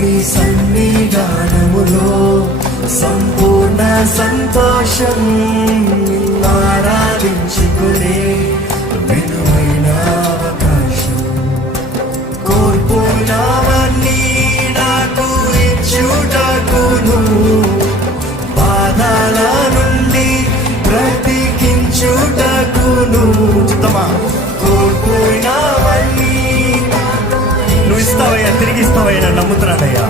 నీ సన్నిధానములో సంపూర్ణ సంతోషం, ఆరాధించుకునే విలువైన అవకాశం. కోల్పోయినవన్నీ నాకు ఇచ్చుటకును, బాధల నుండి బ్రతికించుటకును. చిత్తమా? కోల్పోయినవన్నీ నువ్వు ఇస్తావయ్యా, తిరిగి ఇస్తావయ్యా, నమ్ముతున్నానయ్యా.